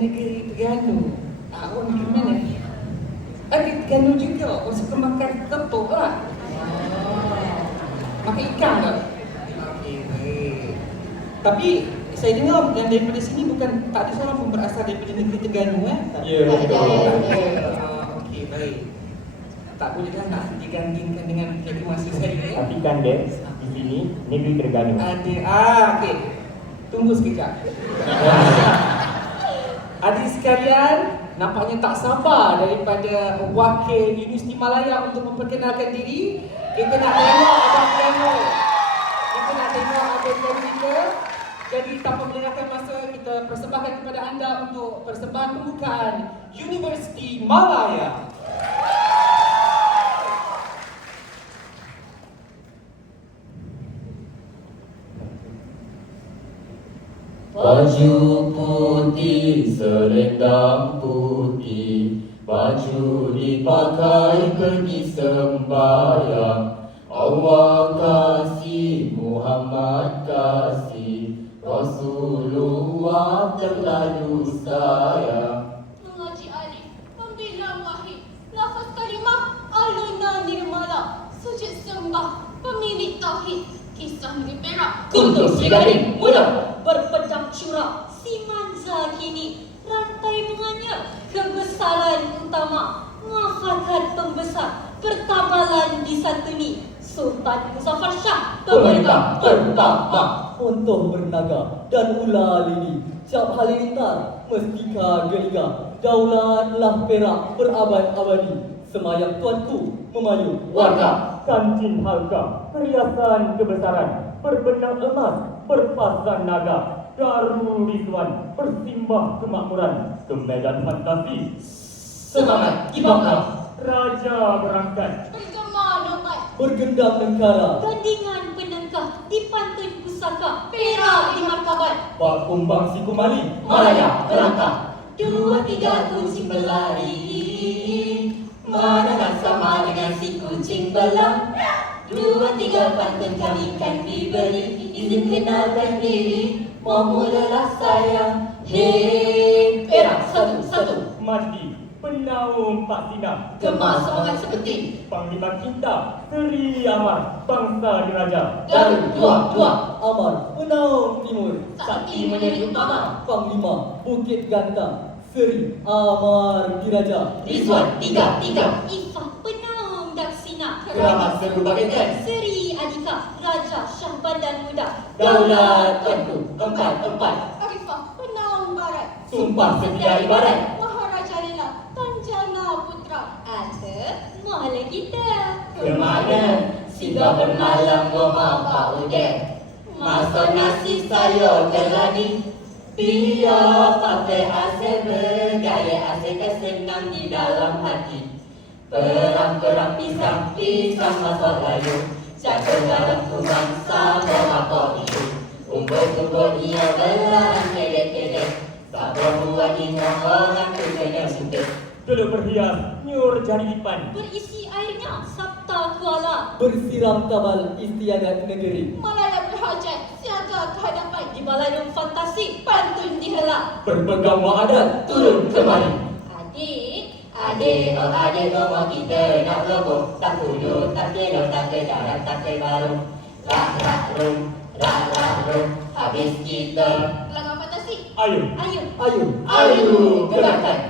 negeri Terengganu. Awak negeri mana? Di Terengganu juga. Awak suka makan tepung lah. Makan ikan tak? Okey, baik. Tapi saya dengar yang daripada sini bukan tak ada seorang pun berasal daripada negeri Terengganu Ya, betul. Okey, baik. Tak bolehlah nak digandingkan dengan cikgu masa saya. Tapi kan Dex, di sini negeri Terengganu. Ada, okey. Tunggu sekejap. Adik sekalian, nampaknya tak sabar daripada wakil Universiti Malaya untuk memperkenalkan diri. Kita nak tengok abang piano. Kita nak tengok abang piano kita. Jadi tanpa melengahkan masa, kita persembahkan kepada anda untuk persembahan pembukaan Universiti Malaya. Baju putih, selendang putih, baju dipakai pergi sembahyang. Allah kasih, Muhammad kasih, Rasulullah terlalu sayang. Mengaji alif, membilang wahid, lafaz kalimah, alunan nirmala, sujud sembah, pemilik tauhid, kisah negeri Perak, Kuntum Sigaring Muda, berpedang curah, siman zakini, rantai menganyam, kebesaran utama, mafakat pembesar, pertabalan disantuni, Sultan Muzaffar Shah, pemerintah pertama. Untung bernaga dan ular lini, siap halilintar, mestika gelinga, daulatlah Perak berabad-abadi, semayang tuanku memayu Warga Kancing halka, perhiasan kebesaran, berbenang emas, berpasang naga, Darul Rizwan, bersimbah kemakmuran, ke medan fantasi. semangat dibangkang. Raja berangkat, bergema nobat, bergendang negara, gandingan penengkah, di pantun pusaka, Perak di martabat, Pak Kumbang si Kumali, Malaya berangkat. 2, 3 kucing berlari, Manakah sama dengan si kucing belang? 2, 3 pantun kami kan diberi, izin kenalkan diri, mau mulalah sayang. Hei, Perak satu-satu, mati penaum Pak Sina, kemas semangat seperti Panglima kita Seri Amar, bangsa diraja. Darul Dua, Amar Penaum Timur, sakti menjadi utama. Panglima Bukit Gantang, Seri Amar Diraja, Rizwan 3, Ifah penaum Daksina, keramat seru bagaikan Seri Adika, Raja Shah Bandar Muda, daulat tuanku 4, Arifah penaum Barat, sumpah setia ibarat. Maharaja Lela, Tanjana Putra, ada mahala kita. Kemana singgah bermalam goma Pak Udet, masak nasi sayur geladi, biar pakai hasil bergaya hasilkan senang di dalam hati. Perang-perang pisang masak layu, jaga dalam kubang sabar apa itu. Umbul-umbul ia belarang kedek-kedek, sabar buat ingat orang tu kena suntik. Teluk berhias, nyur jari lipan, Berisi airnya Sabta Kuala, bersiram tabal istiadat negeri, Malaya berhajat siaga kehadapan, di balairung fantasi pantun dihelak. Berpegang adat turun kemari. Adik, Adik mau kita nak roboh, tak kudu, tak kira, tak kejaran, tak kebaru. Rak rum, habis kita. pelanggan fantasi, ayo ayo ayo Ayo, gerakkan